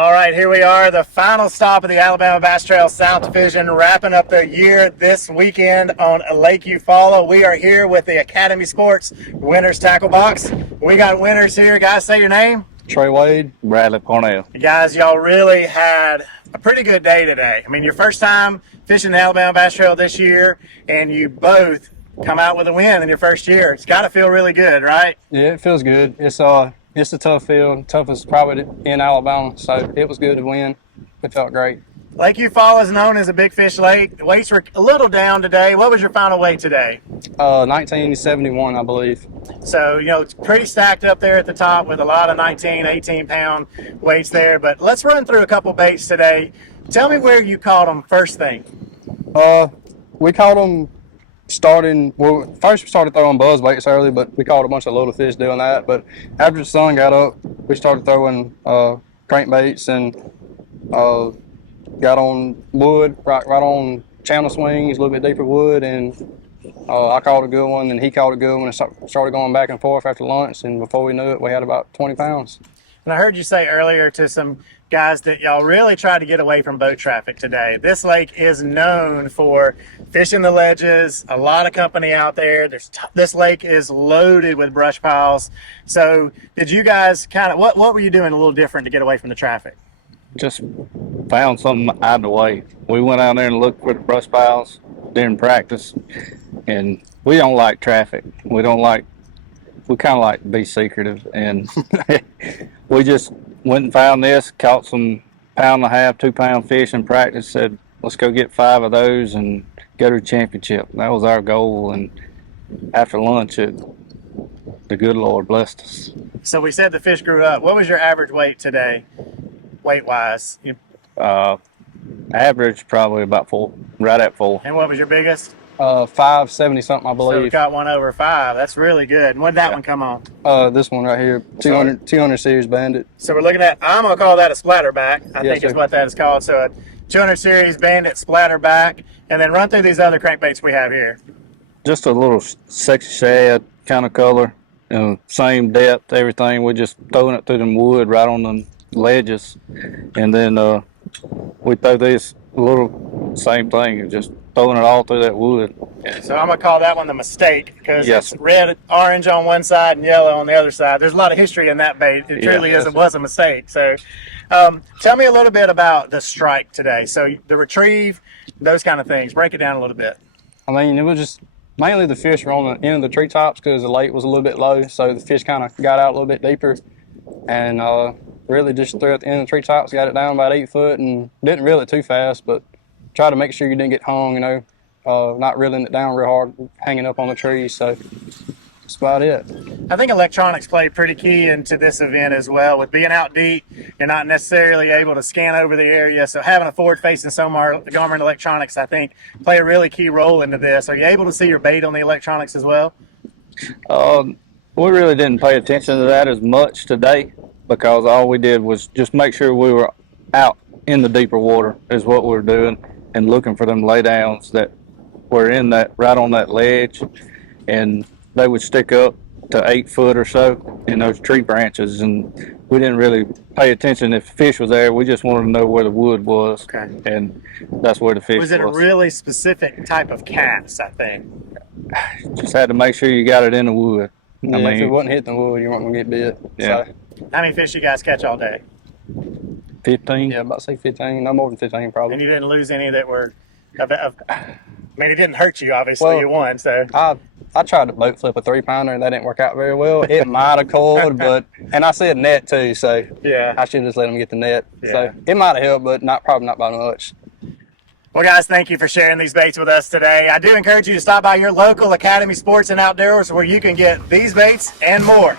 All right, here we are, the final stop of the Alabama Bass Trail South Division, wrapping up the year this weekend on Lake Eufaula. We are here with the Academy Sports Winners Tackle Box. We got winners here. Guys, say your name. Trey Wade, Bradley Parnell. Guys, y'all really had a pretty good day today. I mean, your first time fishing the Alabama Bass Trail this year, and you both come out with a win in your first year. It's got to feel really good, right? Yeah, it feels good. It's a tough field, toughest probably in Alabama, so it was good to win. It felt great. Lake Eufaula is known as a big fish lake. The weights were a little down today. What was your final weight today? 1971, I believe. So, it's pretty stacked up there at the top with a lot of 19, 18-pound weights there. But let's run through a couple baits today. Tell me where you caught them first thing. We caught them first we started throwing buzz baits early, but we caught a bunch of little fish doing that. But after the sun got up, we started throwing crankbaits and got on wood, right on channel swings, a little bit deeper wood, and I caught a good one, and he caught a good one, and started going back and forth after lunch, and before we knew it, we had about 20 pounds. And I heard you say earlier to some guys that y'all really tried to get away from boat traffic today. This lake is known for fishing the ledges, a lot of company out there. This lake is loaded with brush piles. So did you guys what were you doing a little different to get away from the traffic? Just found something out of the way. We went out there and looked for the brush piles during practice, and we don't like traffic. We kind of like to be secretive, and we just went and found this, caught some 1.5 2 pound fish in practice, said, let's go get 5 of those and go to the championship. That was our goal, and after lunch, the good Lord blessed us. So we said the fish grew up. What was your average weight today, weight-wise? Average probably about 4, right at 4. And what was your biggest? 570 something, I believe. So we got one over 5. That's really good. And what did that one come on? This one right here, 200 series bandit. So we're looking at, I'm going to call that a splatterback. I think sir. is what that is called. So a 200 series bandit splatterback. And then run through these other crankbaits we have here. Just a little sexy shad kind of color, same depth, everything. We're just throwing it through the wood right on the ledges. And then we throw this little same thing, just throwing it all through that wood. So I'm going to call that one the mistake, because Yes. it's red, orange on one side and yellow on the other side. There's a lot of history in that bait. It truly was a mistake. So tell me a little bit about the strike today. So the retrieve, those kind of things. Break it down a little bit. I mean, it was just mainly the fish were on the end of the treetops because the lake was a little bit low, so the fish kind of got out a little bit deeper, and really just threw at the end of the treetops, got it down about 8 foot, and didn't reel it too fast, but try to make sure you didn't get hung, not reeling it down real hard, hanging up on the trees. So that's about it. I think electronics played pretty key into this event as well. With being out deep, you're not necessarily able to scan over the area, so having a forward-facing sonar, Garmin electronics, I think, play a really key role into this. Are you able to see your bait on the electronics as well? We really didn't pay attention to that as much today, because all we did was just make sure we were out in the deeper water is what we were doing, and looking for them laydowns that were in that right on that ledge, and they would stick up to 8 foot or so in those tree branches, and we didn't really pay attention if the fish was there. We just wanted to know where the wood was, and that's where the fish was. Was it a really specific type of cast, I think? Just had to make sure you got it in the wood. Yeah, if it wasn't hitting the wood, you weren't going to get bit. Yeah. So, How many fish you guys catch all day? 15. yeah, about say 15, no more than 15 probably. And you didn't lose any that were I mean, it didn't hurt you, obviously. You won, so. I tried to boat flip a 3-pounder, and that didn't work out very well. It might have coiled, and I said net too, so yeah, I should just let him get the net. Yeah. So it might have helped, but probably not by much. Well, guys, thank you for sharing these baits with us today. I do encourage you to stop by your local Academy Sports and Outdoors, where you can get these baits and more.